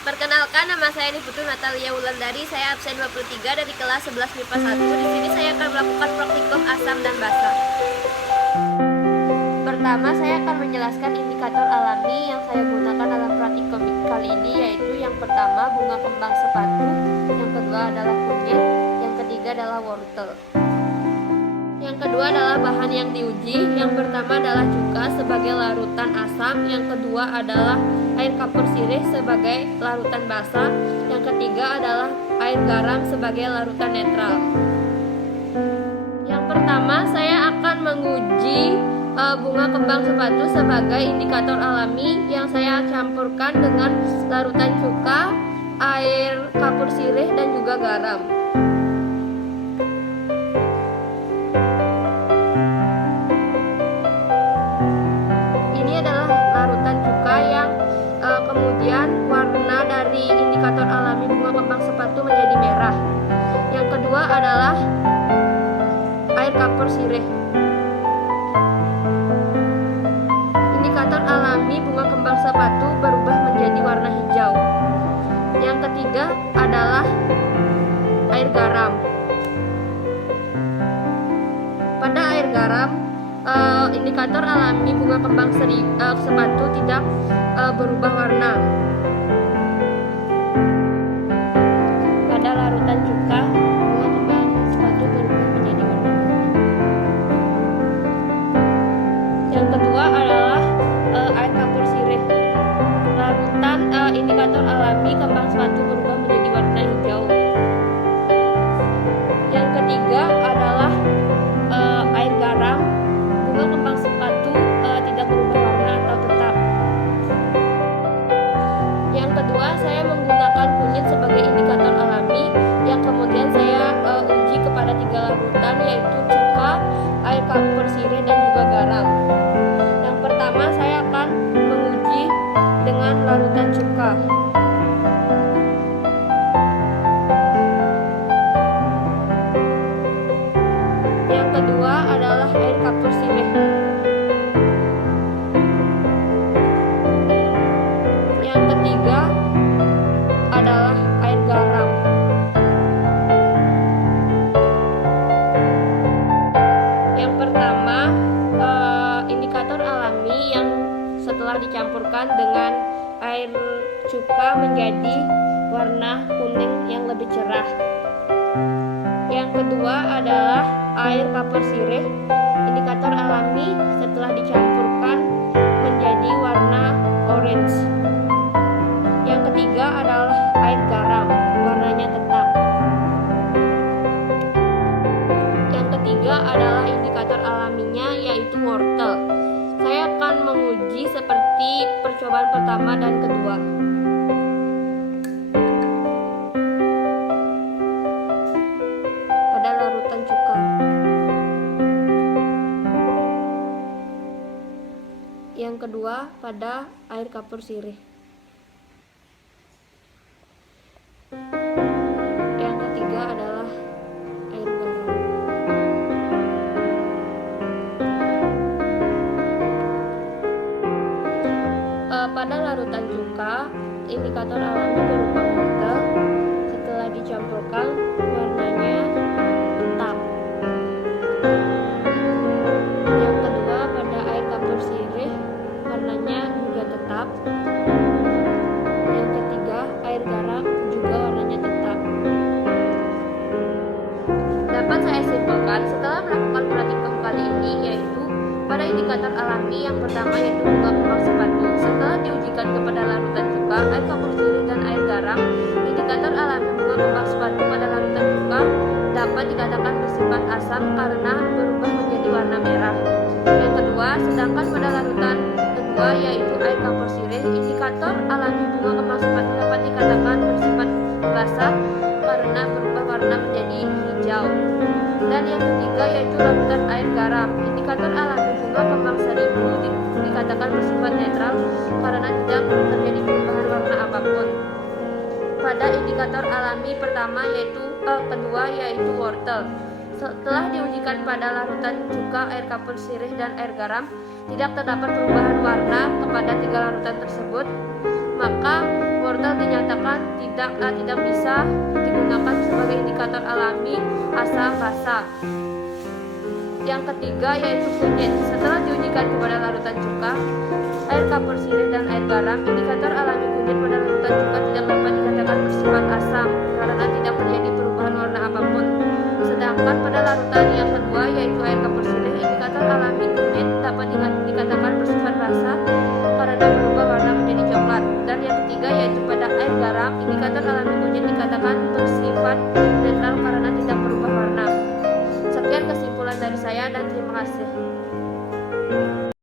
Perkenalkan, nama saya Niputu Natalia Wulandari. Saya absen 23 dari kelas 11 MIPA 1. Di sini saya akan melakukan praktikum asam dan basa. Pertama, saya akan menjelaskan indikator alami yang saya gunakan dalam praktikum kali ini, yaitu yang pertama bunga kembang sepatu, yang kedua adalah kunyit, yang ketiga adalah wortel. Yang kedua adalah bahan yang diuji. Yang pertama adalah cuka sebagai larutan asam, yang kedua adalah air kapur sirih sebagai larutan basa, yang ketiga adalah air garam sebagai larutan netral. Yang pertama saya akan menguji bunga kembang sepatu sebagai indikator alami yang saya campurkan dengan larutan cuka, air kapur sirih dan juga garam. Ini adalah larutan cuka yang kemudian warna dari indikator alami bunga kembang sepatu menjadi merah. Yang kedua adalah air kapur sirih. Indikator alami bunga kembang sepatu berubah menjadi warna hijau. Yang ketiga adalah air garam. Pada air garam, indikator alami bunga kembang sepatu tidak berubah warna. Pada larutan cuka, bunga kembang sepatu berubah menjadi warna merah. Yang kedua adalah air kapur sirih. Larutan indikator alami kembang sepatu berubah menjadi warna hijau. Yang ketiga adalah air garam. Bunga kembang sepatu tidak berubah warna atau tetap. Yang kedua, saya menggunakan kunyit sebagai indikator alami yang kemudian saya uji kepada 3 larutan, yaitu cuka, air kapur sirih dan juga garam. Yang pertama saya akan menguji dengan larutan cuka. Yang kedua adalah air kapur sirih. Yang ketiga adalah air garam. Yang pertama, indikator alami yang setelah dicampurkan dengan air cuka menjadi warna kuning yang lebih cerah. Yang kedua adalah air kapur sirih. Indikator alami setelah dicampurkan menjadi warna orange. Yang ketiga adalah air garam, warnanya tetap. Yang ketiga adalah indikator alaminya, yaitu wortel. Saya akan menguji seperti percobaan pertama dan kedua. Pada larutan cuka. Yang kedua pada air kapur sirih. Yang ketiga adalah air garam. Pada larutan cuka, indikator alami berupa wortel. Setelah dicampurkan, warnanya tetap. Yang kedua pada air kapur sirih, warnanya juga tetap. Yang ketiga air garam juga warnanya tetap. Dapat saya simpulkan setelah melakukan praktikum kali ini, yaitu pada indikator alami yang pertama yaitu bunga kembang sepatu. Setelah diujikan kepada larutan cuka, air kapur sirih dan air garam, indikator alami bunga kembang sepatu pada larutan cuka dapat dikatakan bersifat asam karena berubah menjadi warna merah. Yang kedua, sedangkan pada larutan kedua yaitu air kapur sirih, indikator alami bunga kembang sepatu dapat dikatakan bersifat basa karena berubah warna menjadi hijau. Dan yang ketiga yaitu larutan air garam, indikator alami bunga kembang seribu dikatakan bersifat netral karena tidak terjadi perubahan warna apapun. Pada indikator alami pertama kedua yaitu wortel. Setelah diujikan pada larutan cuka, air kapur sirih dan air garam, tidak terdapat perubahan warna kepada 3 larutan tersebut, maka wortel wortel dinyatakan tidak bisa digunakan sebagai indikator alami asam basa. Yang ketiga yaitu kunyit. Setelah diujikan kepada larutan cuka, air kapur sirih dan air garam, indikator alami kunyit pada larutan cuka tidak dapat dikatakan bersifat asam karena tidak terjadi perubahan warna apapun. Sedangkan pada larutan yang kedua yaitu air kapur sirih, indikator alami kunyit dapat dikatakan bersifat basa karena berubah warna menjadi coklat. Dan yang ketiga yaitu pada air garam, indikator alami kunyit dikatakan bersifat netral karena tidak berubah warna. Sekian kesimpulan dari saya dan terima kasih.